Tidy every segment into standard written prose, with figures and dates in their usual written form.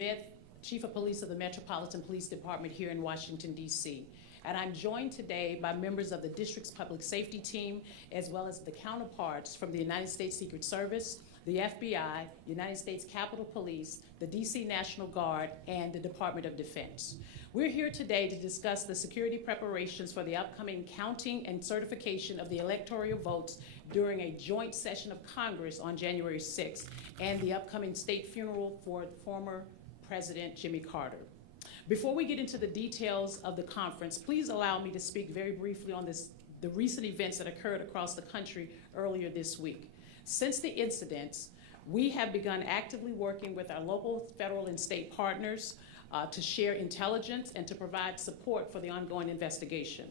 Smith, Chief of Police of the Metropolitan Police Department here in Washington, D.C. And I'm joined today by members of the district's public safety team, as well as the counterparts from the United States Secret Service, the FBI, United States Capitol Police, the D.C. National Guard, and the Department of Defense. We're here today to discuss the security preparations for the upcoming counting and certification of the electoral votes during a joint session of Congress on January 6th and the upcoming state funeral for former President Jimmy Carter. Before we get into the details of the conference, please allow me to speak very briefly on the recent events that occurred across the country earlier this week. Since the incidents, we have begun actively working with our local, federal, and state partners to share intelligence and to provide support for the ongoing investigation.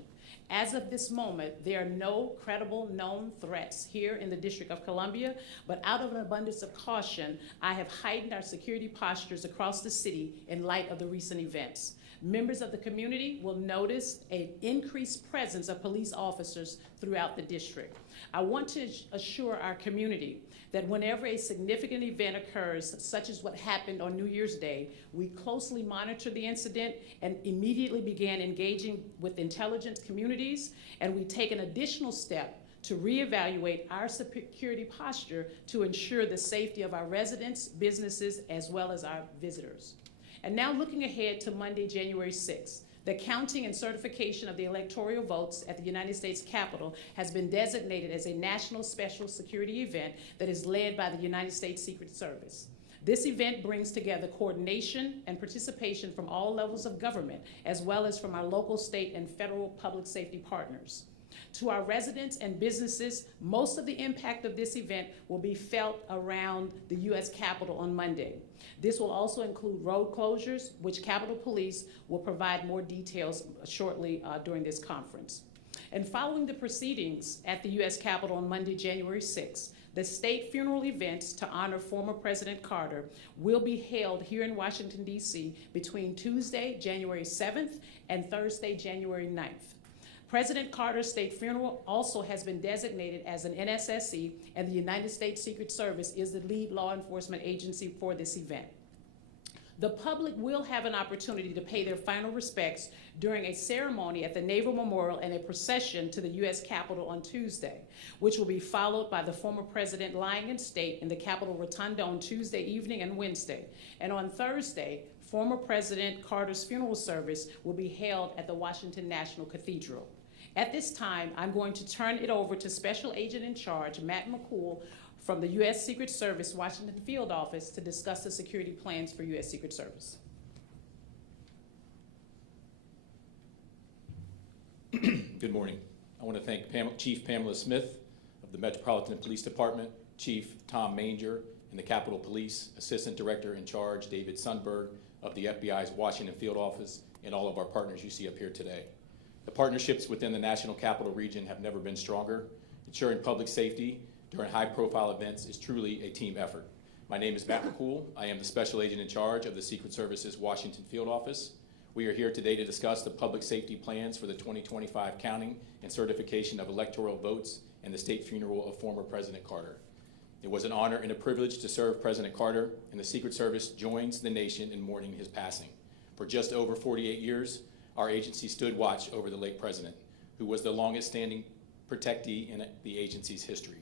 As of this moment, there are no credible known threats here in the District of Columbia, but out of an abundance of caution, I have heightened our security postures across the city in light of the recent events. Members of the community will notice an increased presence of police officers throughout the district. I want to assure our community that whenever a significant event occurs, such as what happened on New Year's Day, we closely monitor the incident and immediately began engaging with intelligence communities, and we take an additional step to reevaluate our security posture to ensure the safety of our residents, businesses, as well as our visitors. And now looking ahead to Monday, January 6th, the counting and certification of the electoral votes at the United States Capitol has been designated as a national special security event that is led by the United States Secret Service. This event brings together coordination and participation from all levels of government, as well as from our local, state, and federal public safety partners. To our residents and businesses, most of the impact of this event will be felt around the U.S. Capitol on Monday. This will also include road closures, which Capitol Police will provide more details shortly during this conference. And following the proceedings at the U.S. Capitol on Monday, January 6th, the state funeral events to honor former President Carter will be held here in Washington, D.C. between Tuesday, January 7th and Thursday, January 9th. President Carter's state funeral also has been designated as an NSSE, and the United States Secret Service is the lead law enforcement agency for this event. The public will have an opportunity to pay their final respects during a ceremony at the Naval Memorial and a procession to the U.S. Capitol on Tuesday, which will be followed by the former president lying in state in the Capitol Rotunda on Tuesday evening and Wednesday. And on Thursday, former President Carter's funeral service will be held at the Washington National Cathedral. At this time, I'm going to turn it over to Special Agent in Charge, Matt McCool, from the U.S. Secret Service Washington Field Office to discuss the security plans for U.S. Secret Service. Good morning. I want to thank Chief Pamela Smith of the Metropolitan Police Department, Chief Tom Manger in the Capitol Police, Assistant Director in Charge David Sundberg of the FBI's Washington Field Office, and all of our partners you see up here today. The partnerships within the National Capital Region have never been stronger. Ensuring public safety during high-profile events is truly a team effort. My name is Matt McCool. I am the Special Agent in Charge of the Secret Service's Washington Field Office. We are here today to discuss the public safety plans for the 2025 counting and certification of electoral votes and the state funeral of former President Carter. It was an honor and a privilege to serve President Carter, and the Secret Service joins the nation in mourning his passing. For just over 48 years, our agency stood watch over the late president, who was the longest-standing protectee in the agency's history.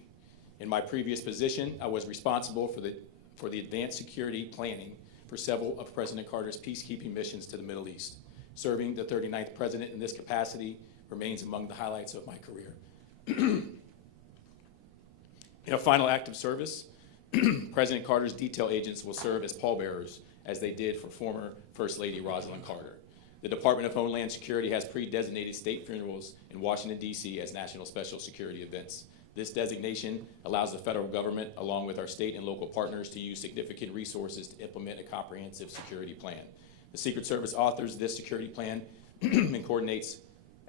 In my previous position, I was responsible for the advanced security planning for several of President Carter's peacekeeping missions to the Middle East. Serving the 39th president in this capacity remains among the highlights of my career. In a final act of service, President Carter's detail agents will serve as pallbearers, as they did for former First Lady Rosalind Carter. The Department of Homeland Security has pre-designated state funerals in Washington, D.C. as national special security events. This designation allows the federal government, along with our state and local partners, to use significant resources to implement a comprehensive security plan. The Secret Service authors this security plan and coordinates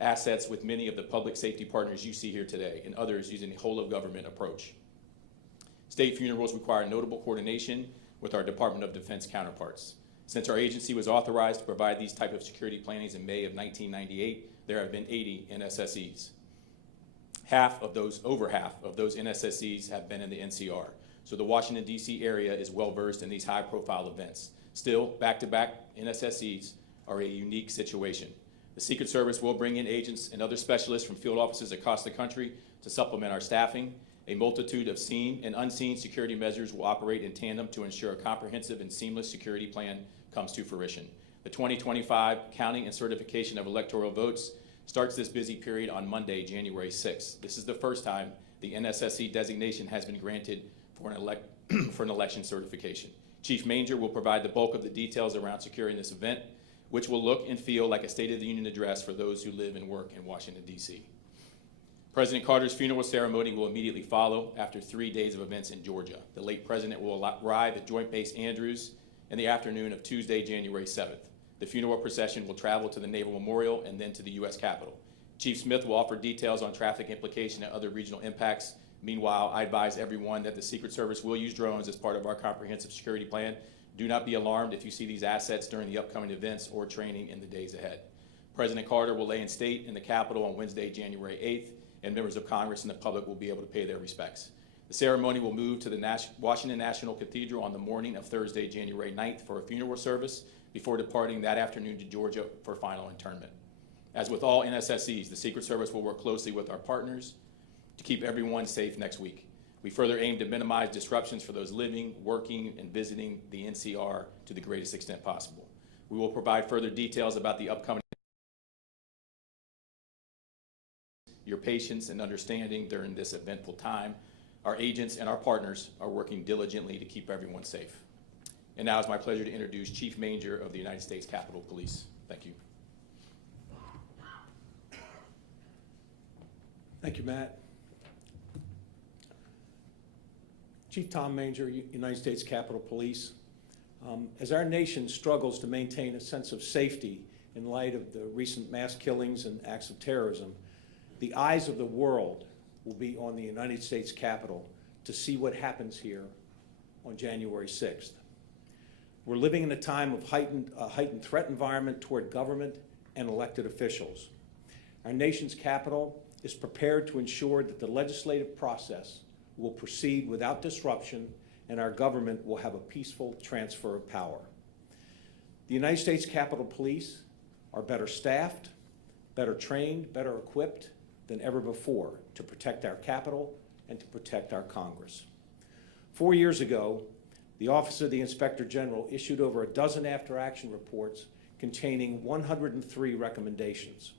assets with many of the public safety partners you see here today, and others using a whole-of-government approach. State funerals require notable coordination with our Department of Defense counterparts. Since our agency was authorized to provide these type of security plannings in May of 1998, there have been 80 NSSEs. Over half of those NSSEs have been in the NCR. So the Washington, D.C. area is well versed in these high-profile events. Still, back-to-back NSSEs are a unique situation. The Secret Service will bring in agents and other specialists from field offices across the country to supplement our staffing. A multitude of seen and unseen security measures will operate in tandem to ensure a comprehensive and seamless security plan comes to fruition. The 2025 counting and certification of electoral votes starts this busy period on Monday, January 6th. This is the first time the NSSE designation has been granted for an election certification. Chief Manger will provide the bulk of the details around securing this event, which will look and feel like a State of the Union address for those who live and work in Washington, D.C. President Carter's funeral ceremony will immediately follow after 3 days of events in Georgia. The late president will arrive at Joint Base Andrews in the afternoon of Tuesday, January 7th. The funeral procession will travel to the Naval Memorial and then to the U.S. Capitol. Chief Smith will offer details on traffic implication and other regional impacts. Meanwhile, I advise everyone that the Secret Service will use drones as part of our comprehensive security plan. Do not be alarmed if you see these assets during the upcoming events or training in the days ahead. President Carter will lay in state in the Capitol on Wednesday, January 8th, and members of Congress and the public will be able to pay their respects. The ceremony will move to the Washington National Cathedral on the morning of Thursday, January 9th for a funeral service before departing that afternoon to Georgia for final internment. As with all NSSEs, the Secret Service will work closely with our partners to keep everyone safe next week. We further aim to minimize disruptions for those living, working, and visiting the NCR to the greatest extent possible. We will provide further details about the upcoming your patience and understanding during this eventful time. Our agents and our partners are working diligently to keep everyone safe. And now it's my pleasure to introduce Chief Manger of the United States Capitol Police. Thank you. Thank you, Matt. Chief Tom Manger, United States Capitol Police. As our nation struggles to maintain a sense of safety in light of the recent mass killings and acts of terrorism, the eyes of the world will be on the United States Capitol to see what happens here on January 6th. We're living in a time of heightened threat environment toward government and elected officials. Our nation's Capitol is prepared to ensure that the legislative process will proceed without disruption and our government will have a peaceful transfer of power. The United States Capitol Police are better staffed, better trained, better equipped than ever before to protect our Capitol and to protect our Congress. 4 years ago, the Office of the Inspector General issued over a dozen after-action reports containing 103 recommendations.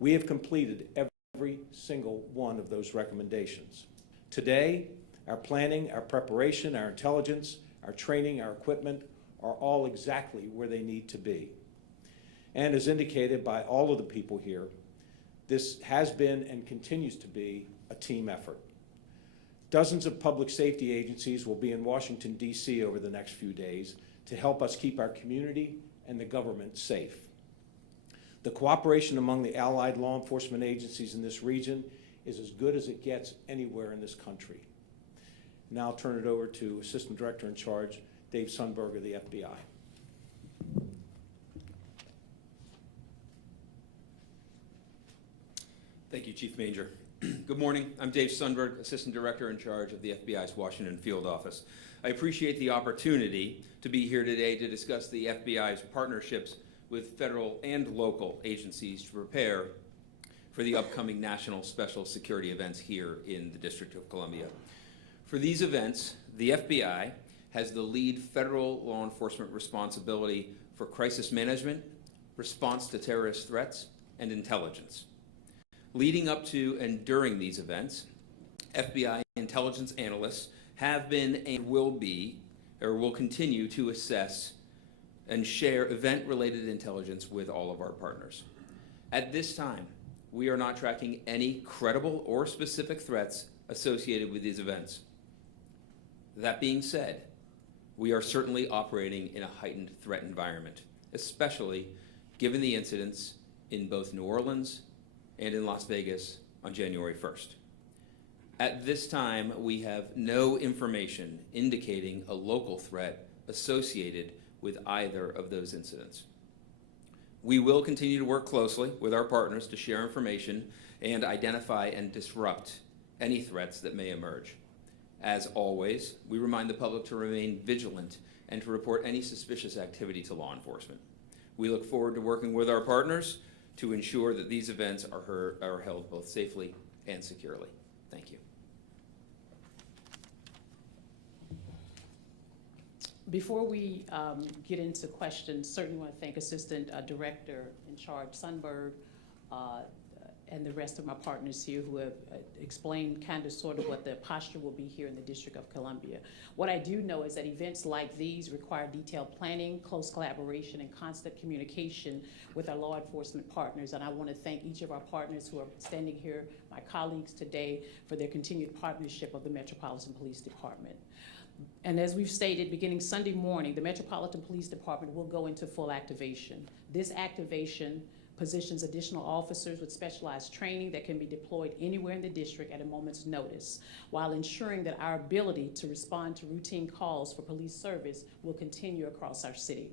We have completed every single one of those recommendations. Today, our planning, our preparation, our intelligence, our training, our equipment are all exactly where they need to be. And as indicated by all of the people here, this has been and continues to be a team effort. Dozens of public safety agencies will be in Washington, D.C. over the next few days to help us keep our community and the government safe. The cooperation among the allied law enforcement agencies in this region is as good as it gets anywhere in this country. Now I'll turn it over to Assistant Director in Charge, Dave Sundberg of the FBI. Thank you, Chief Manger. Good morning. I'm Dave Sundberg, Assistant Director in Charge of the FBI's Washington Field Office. I appreciate the opportunity to be here today to discuss the FBI's partnerships with federal and local agencies to prepare for the upcoming national special security events here in the District of Columbia. For these events, the FBI has the lead federal law enforcement responsibility for crisis management, response to terrorist threats, and intelligence. Leading up to and during these events, FBI intelligence analysts have been and will continue to assess and share event-related intelligence with all of our partners. At this time, we are not tracking any credible or specific threats associated with these events. That being said, we are certainly operating in a heightened threat environment, especially given the incidents in both New Orleans and in Las Vegas on January 1st. At this time, we have no information indicating a local threat associated with either of those incidents. We will continue to work closely with our partners to share information and identify and disrupt any threats that may emerge. As always, we remind the public to remain vigilant and to report any suspicious activity to law enforcement. We look forward to working with our partners to ensure that these events are held both safely and securely. Thank you. Before we get into questions, certainly want to thank Assistant Director in Charge Sundberg and the rest of my partners here who have explained kind of sort of what the posture will be here in the District of Columbia. What I do know is that events like these require detailed planning, close collaboration, and constant communication with our law enforcement partners. And I want to thank each of our partners who are standing here, my colleagues today, for their continued partnership of the Metropolitan Police Department. And as we've stated, beginning Sunday morning, the Metropolitan Police Department will go into full activation. This activation positions additional officers with specialized training that can be deployed anywhere in the district at a moment's notice, while ensuring that our ability to respond to routine calls for police service will continue across our city.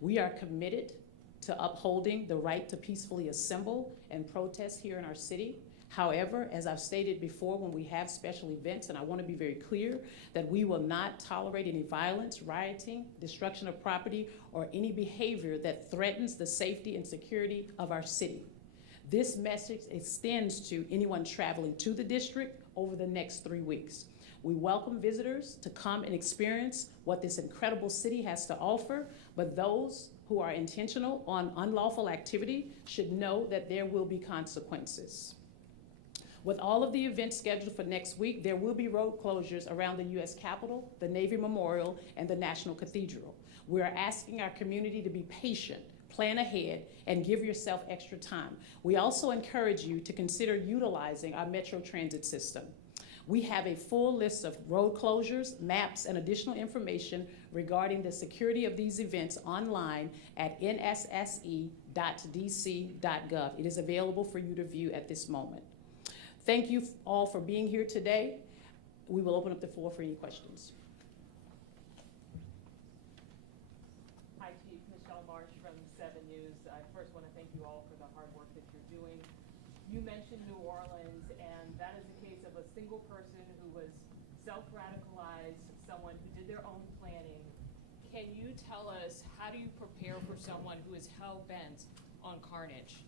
We are committed to upholding the right to peacefully assemble and protest here in our city. However, as I've stated before, when we have special events, and I want to be very clear that we will not tolerate any violence, rioting, destruction of property, or any behavior that threatens the safety and security of our city. This message extends to anyone traveling to the district over the next 3 weeks. We welcome visitors to come and experience what this incredible city has to offer, but those who are intentional on unlawful activity should know that there will be consequences. With all of the events scheduled for next week, there will be road closures around the U.S. Capitol, the Navy Memorial, and the National Cathedral. We are asking our community to be patient, plan ahead, and give yourself extra time. We also encourage you to consider utilizing our Metro Transit system. We have a full list of road closures, maps, and additional information regarding the security of these events online at nsse.dc.gov. It is available for you to view at this moment. Thank you all for being here today. We will open up the floor for any questions. Hi, Chief. Michelle Marsh from 7 News. I first want to thank you all for the hard work that you're doing. You mentioned New Orleans, and that is a case of a single person who was self-radicalized, someone who did their own planning. Can you tell us, how do you prepare for someone who is hell-bent on carnage?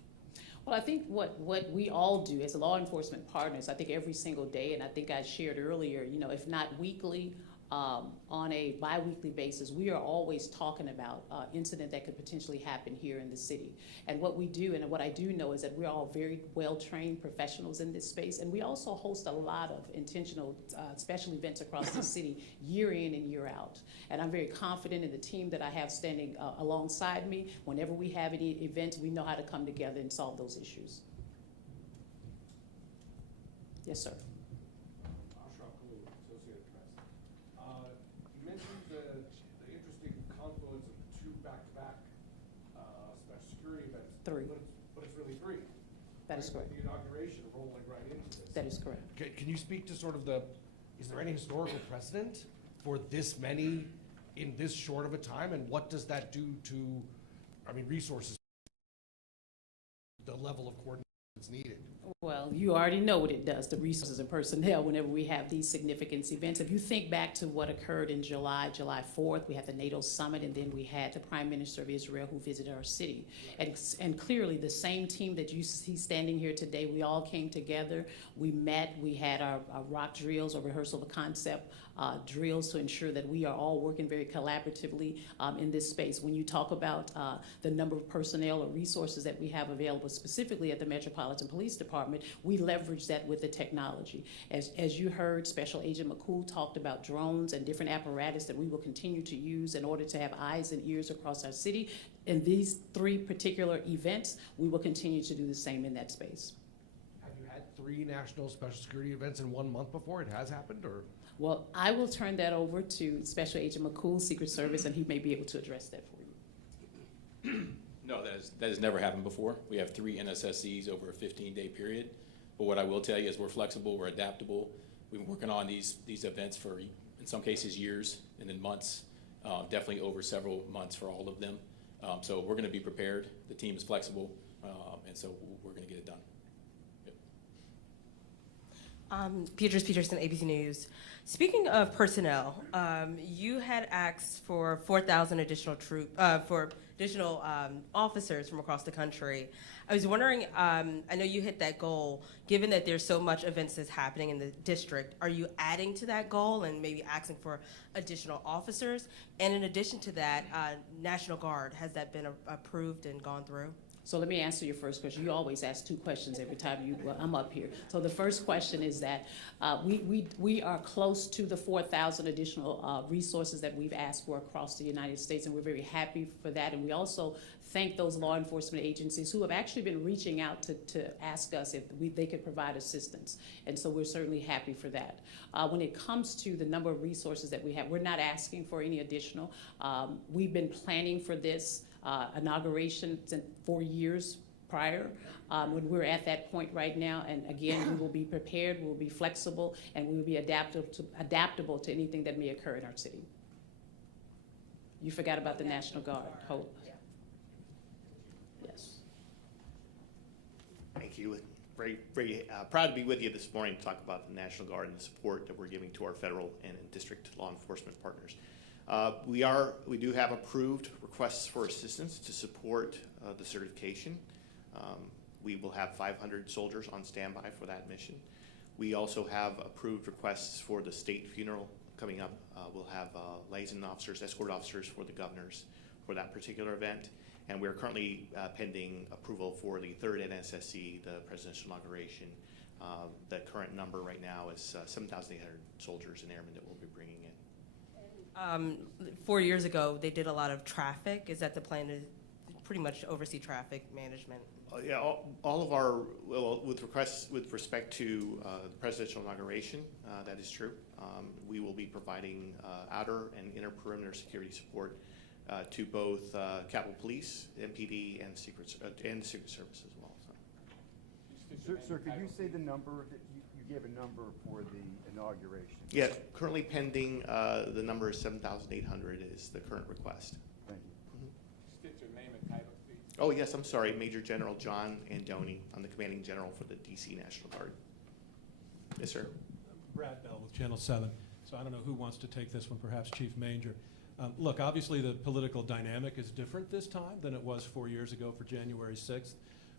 Well, I think what we all do as law enforcement partners, I think every single day, and I think I shared earlier, you know, if not weekly, on a bi-weekly basis, we are always talking about incident that could potentially happen here in the city. And what we do, and what I do know, is that we're all very well-trained professionals in this space, and we also host a lot of intentional special events across the city year in and year out. And I'm very confident in the team that I have standing alongside me. Whenever we have any events, we know how to come together and solve those issues. Yes, sir. Three. But it's really three. That is correct. The inauguration rolling right into this. That is correct. Can you speak to sort of is there any historical precedent for this many in this short of a time, and what does that do to, resources, the level of coordination that's needed? Well, you already know what it does, the resources and personnel, whenever we have these significant events. If you think back to what occurred in July 4th, we had the NATO summit, and then we had the Prime Minister of Israel who visited our city. And clearly, the same team that you see standing here today, we all came together, we met, we had our rock drills, or rehearsal of a concept drills to ensure that we are all working very collaboratively in this space. When you talk about the number of personnel or resources that we have available, specifically at the Metropolitan Police Department, we leverage that with the technology. As you heard, Special Agent McCool talked about drones and different apparatus that we will continue to use in order to have eyes and ears across our city. In these 3 particular events, we will continue to do the same in that space. Have you had 3 national special security events in 1 month before? It has happened, or? Well, I will turn that over to Special Agent McCool, Secret Service, and he may be able to address that for you. No, that has never happened before. We have 3 NSSCs over a 15-day period. But what I will tell you is we're flexible, we're adaptable. We've been working on these events for, in some cases, years, and then months, definitely over several months for all of them. So we're going to be prepared. The team is flexible, and so we're going to get it done. Yep. Beatrice Peterson, ABC News. Speaking of personnel, you had asked for 4,000 additional officers from across the country. I was wondering, I know you hit that goal. Given that there's so much events that's happening in the district, are you adding to that goal and maybe asking for additional officers? And in addition to that, National Guard, has that been approved and gone through? So let me answer your first question. You always ask two questions every time I'm up here. So the first question is that we are close to the 4,000 additional resources that we've asked for across the United States, and we're very happy for that. And we also thank those law enforcement agencies who have actually been reaching out to ask us if they could provide assistance. And so we're certainly happy for that. When it comes to the number of resources that we have, we're not asking for any additional. We've been planning for this inauguration 4 years prior. When we're at that point right now, and again, we will be prepared, we'll be flexible, and we will be adaptable to anything that may occur in our city. You forgot about the National Guard, Hope. Yes. Thank you. Very proud to be with you this morning to talk about the National Guard and the support that we're giving to our federal and district law enforcement partners. We do have approved requests for assistance to support the certification. We will have 500 soldiers on standby for that mission. We also have approved requests for the state funeral coming up. We'll have liaison officers, escort officers for the governors for that particular event. And we're currently pending approval for the 3rd NSSC, the presidential inauguration. The current number right now is 7,800 soldiers and airmen that we'll be bringing in. 4 years ago, they did a lot of traffic. Is that the plan to pretty much oversee traffic management? Yeah, all of our, well, with respect to the presidential inauguration, that is true. We will be providing outer and inner perimeter security support to both Capitol Police, MPD, and Secret Service as well. So. Sir, could you say the number that you gave a number for the inauguration? Yeah, currently pending, the number is 7,800 is the current request. Thank you. State your name and title, please. Oh, yes, I'm sorry, Major General John Andoni. I'm the Commanding General for the DC National Guard. Yes, sir. Brad Bell with Channel 7. So I don't know who wants to take this one, perhaps Chief Manger. Look, obviously the political dynamic is different this time than it was 4 years ago for January 6th.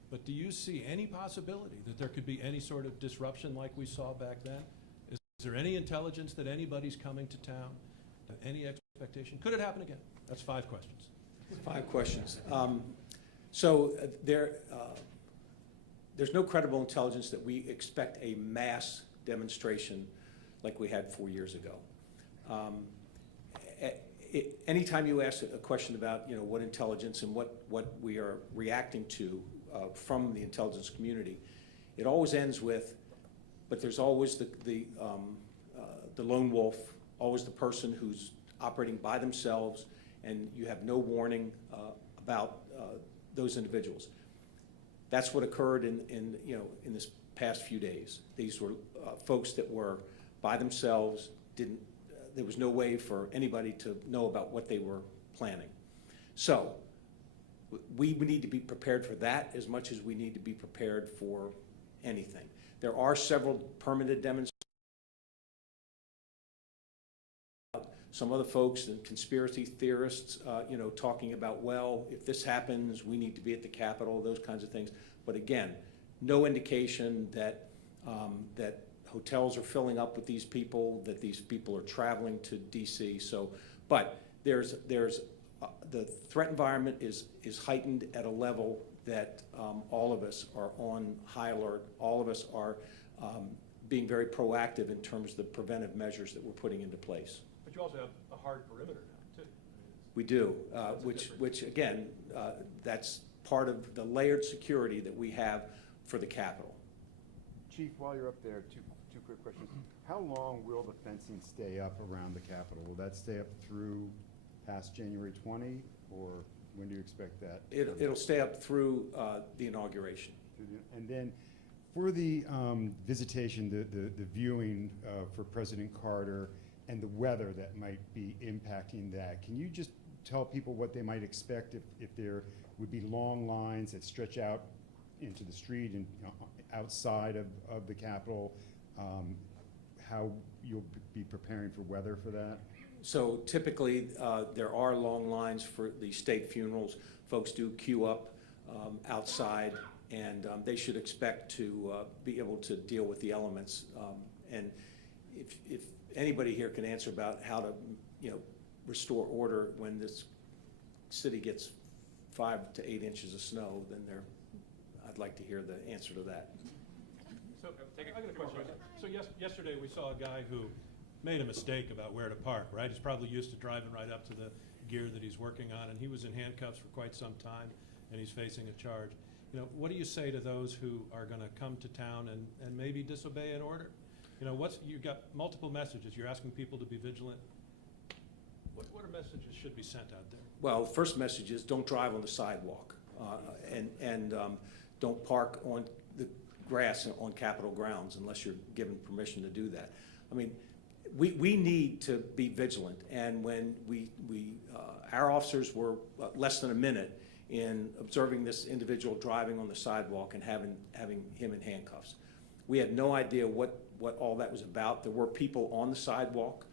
But do you see any possibility that there could be any sort of disruption like we saw back then? Is there any intelligence that anybody's coming to town? Any expectation? Could it happen again? That's 5 questions. 5 questions. There's no credible intelligence that we expect a mass demonstration like we had 4 years ago. Anytime you ask a question about what intelligence and what we are reacting to from the intelligence community, it always ends with, but there's always the lone wolf, always the person who's operating by themselves, and you have no warning about those individuals. That's what occurred in this past few days. These were folks that were by themselves, there was no way for anybody to know about what they were planning. So we need to be prepared for that as much as we need to be prepared for anything. There are several permanent demonstrations. Some other folks and conspiracy theorists, talking about, well, if this happens, we need to be at the Capitol, those kinds of things. But again, no indication that that hotels are filling up with these people, that these people are traveling to DC. So, but there's the threat environment is heightened at a level that all of us are on high alert. All of us are being very proactive in terms of the preventive measures that we're putting into place. But you also have a hard perimeter now, too. We do, which again, that's part of the layered security that we have for the Capitol. Chief, while you're up there, two quick questions. How long will the fencing stay up around the Capitol? Will that stay up through past January 20, or when do you expect that? It'll stay up through the inauguration. And then for the visitation, the viewing for President Carter and the weather that might be impacting that, can you just tell people what they might expect if there would be long lines that stretch out into the street and outside of the Capitol, how you'll be preparing for weather for that? So typically, there are long lines for the state funerals. Folks do queue up outside, and they should expect to be able to deal with the elements. And if anybody here can answer about how to, restore order when this city gets 5 to 8 inches of snow, then I'd like to hear the answer to that. So, I got a question. So yesterday we saw a guy who made a mistake about where to park, right? He's probably used to driving right up to the gear that he's working on, and he was in handcuffs for quite some time, and he's facing a charge. What do you say to those who are gonna come to town and maybe disobey an order? You've got multiple messages. You're asking people to be vigilant. What are messages should be sent out there? Well, the first message is don't drive on the sidewalk, and don't park on the grass on Capitol grounds unless you're given permission to do that. I mean, we need to be vigilant, and when our officers were less than a minute in observing this individual driving on the sidewalk and having him in handcuffs. We had no idea what all that was about. There were people on the sidewalk,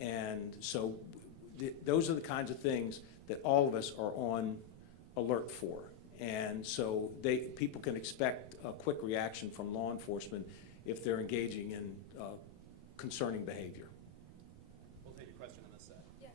and so those are the kinds of things that all of us are on alert for. And so people can expect a quick reaction from law enforcement if they're engaging in concerning behavior. We'll take a question on this side. Yes.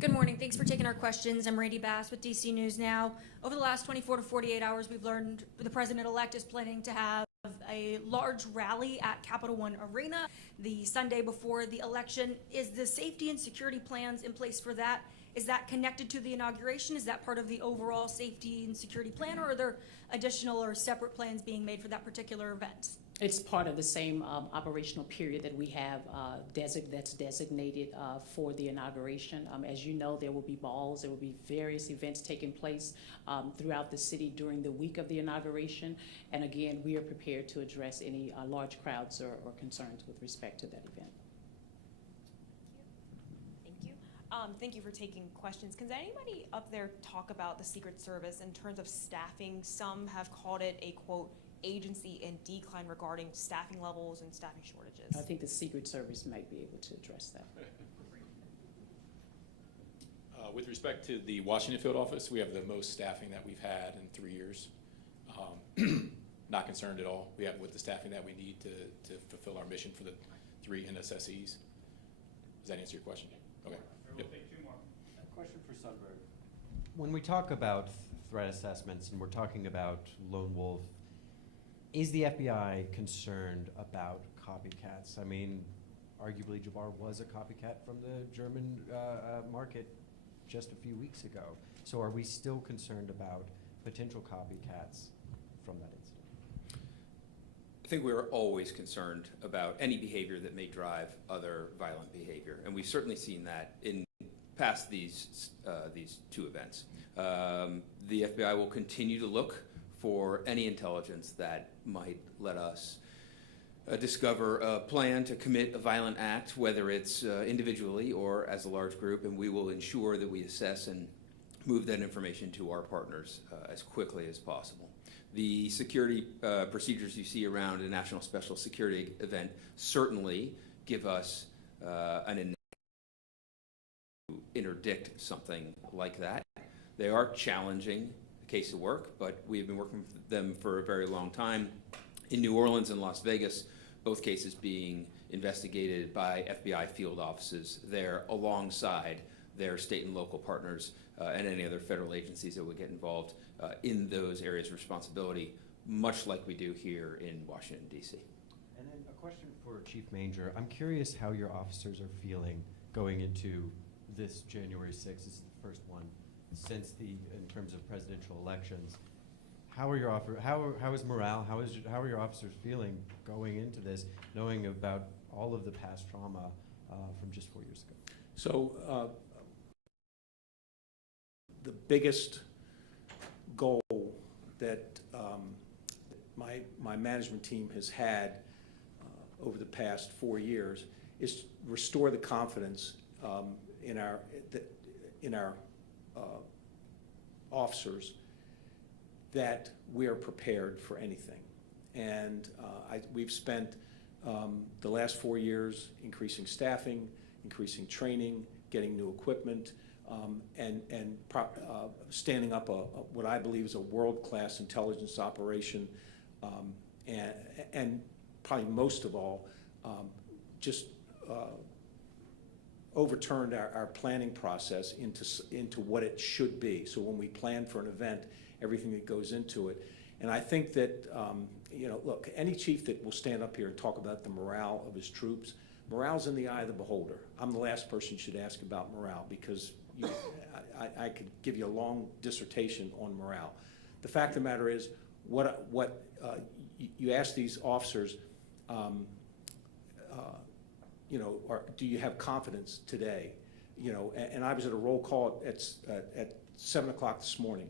Good morning. Thanks for taking our questions. I'm Randy Bass with DC News Now. Over the last 24 to 48 hours, we've learned the president-elect is planning to have a large rally at Capital One Arena the Sunday before the election. Is the safety and security plans in place for that? Is that connected to the inauguration? Is that part of the overall safety and security plan, or are there additional or separate plans being made for that particular event? It's part of the same operational period that we have that's designated for the inauguration. As you know, there will be balls, there will be various events taking place throughout the city during the week of the inauguration. And again, we are prepared to address any large crowds or concerns with respect to that event. Thank you. Thank you for taking questions. Can anybody up there talk about the Secret Service in terms of staffing? Some have called it a, quote, agency in decline regarding staffing levels and staffing shortages. I think the Secret Service might be able to address that. With respect to the Washington field office, we have the most staffing that we've had in 3 years. Not concerned at all. We have with the staffing that we need to fulfill our mission for the 3 NSSEs. Does that answer your question? Okay. We'll take 2 more. A question for Sundberg. When we talk about threat assessments and we're talking about lone wolf, is the FBI concerned about copycats? I mean, arguably Jabbar was a copycat from the German market just a few weeks ago. So are we still concerned about potential copycats from that incident? I think we're always concerned about any behavior that may drive other violent behavior, and we've certainly seen that in past these 2 events. The FBI will continue to look for any intelligence that might let us discover a plan to commit a violent act, whether it's individually or as a large group, and we will ensure that we assess and move that information to our partners as quickly as possible. The security procedures you see around a national special security event certainly give us an to interdict something like that. They are challenging case of work, but we have been working with them for a very long time. In New Orleans and Las Vegas, both cases being investigated by FBI field offices there alongside their state and local partners and any other federal agencies that would get involved in those areas of responsibility, much like we do here in Washington, D.C. And then a question for Chief Manger. I'm curious how your officers are feeling going into this January 6th. This is the first one since in terms of presidential elections. How are how is morale? How are your officers feeling going into this, knowing about all of the past trauma from just 4 years ago? So the biggest goal that my management team has had over the past 4 years is to restore the confidence in our officers that we are prepared for anything. And we've spent the last 4 years, increasing staffing, increasing training, getting new equipment, and standing up what I believe is a world-class intelligence operation, and probably most of all, just overturned our planning process into what it should be. So when we plan for an event, everything that goes into it. And I think that, look, any chief that will stand up here and talk about the morale of his troops, morale's in the eye of the beholder. I'm the last person you should ask about morale, because I could give you a long dissertation on morale. The fact of the matter is, you ask these officers, do you have confidence today? And I was at a roll call at 7 o'clock this morning,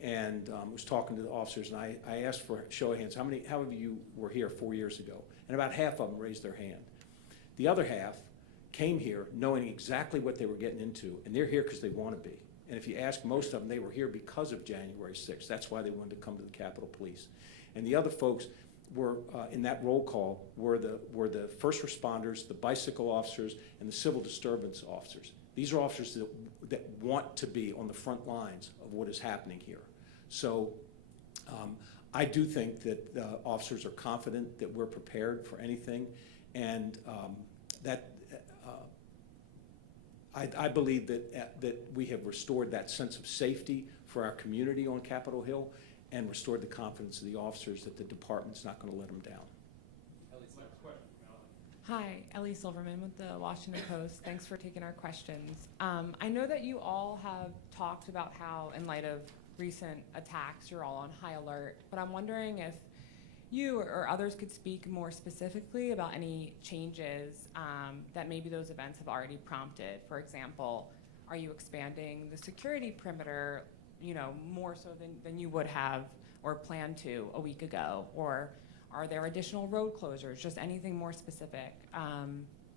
and was talking to the officers, and I asked for a show of hands. How of you were here 4 years ago? And about half of them raised their hand. The other half came here knowing exactly what they were getting into, and they're here because they want to be. And if you ask most of them, they were here because of January 6th. That's why they wanted to come to the Capitol Police. And the other folks were, in that roll call, were the first responders, the bicycle officers, and the civil disturbance officers. These are officers that want to be on the front lines of what is happening here. So I do think that the officers are confident that we're prepared for anything, and I believe that we have restored that sense of safety for our community on Capitol Hill, and restored the confidence of the officers that the department's not going to let them down. Hi, Ellie Silverman with the Washington Post. Thanks for taking our questions. I know that you all have talked about how, in light of recent attacks, you're all on high alert, but I'm wondering if you or others could speak more specifically about any changes that maybe those events have already prompted. For example, are you expanding the security perimeter, more so than you would have or planned to a week ago? Or are there additional road closures? Just anything more specific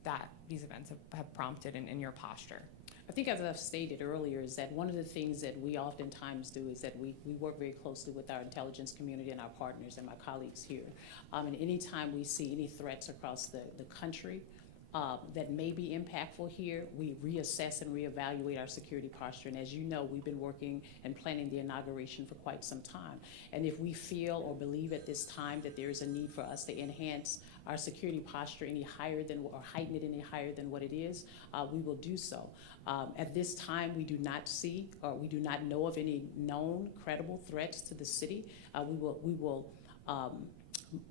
that these events have prompted in your posture? I think, as I've stated earlier, is that one of the things that we oftentimes do is that we work very closely with our intelligence community and our partners and my colleagues here. And anytime we see any threats across the country that may be impactful here, we reassess and reevaluate our security posture. And as you know, we've been working and planning the inauguration for quite some time. And if we feel or believe at this time that there is a need for us to enhance our security posture any higher than, or heighten it any higher than what it is, we will do so. At this time, we do not see, or we do not know of any known credible threats to the city. We will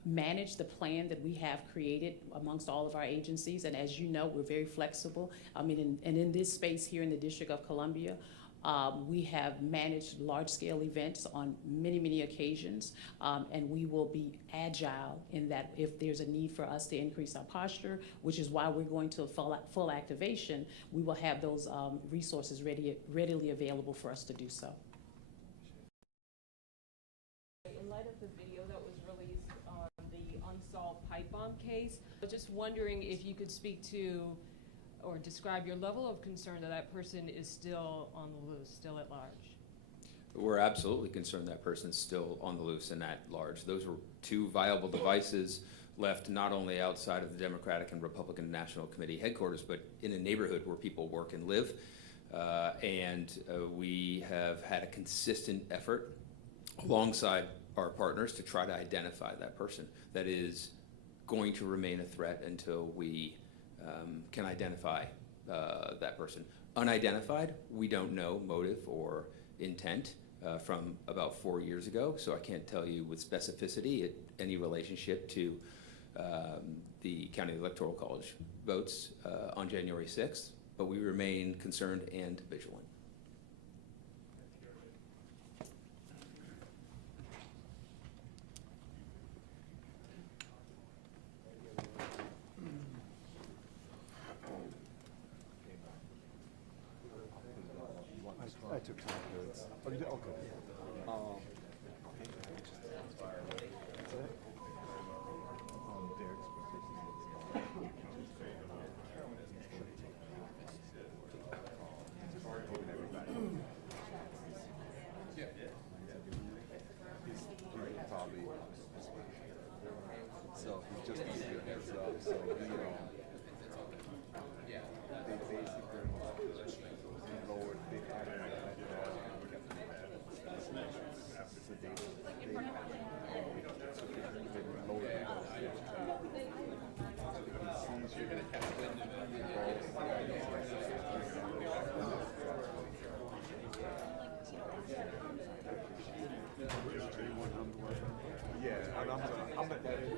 manage the plan that we have created amongst all of our agencies. And as you know, we're very flexible. And in this space here in the District of Columbia, we have managed large-scale events on many, many occasions, and we will be agile in that if there's a need for us to increase our posture, which is why we're going to full activation, we will have those resources readily available for us to do so. In light of the video that was released on the unsolved pipe bomb case, I was just wondering if you could speak to or describe your level of concern that that person is still on the loose, still at large. We're absolutely concerned that person's still on the loose and at large. Those were two viable devices left not only outside of the Democratic and Republican National Committee headquarters, but in a neighborhood where people work and live. We have had a consistent effort alongside our partners to try to identify that person. That is going to remain a threat until we can identify that person. Unidentified, we don't know motive or intent from about 4 years ago, so I can't tell you with specificity any relationship to the County Electoral College votes on January 6th, but we remain concerned and vigilant. I took some notes. Oh, you did? Okay. So he's just was up, so we, they basically lowered, they added like after sedation. They lowered yeah, and I'm gonna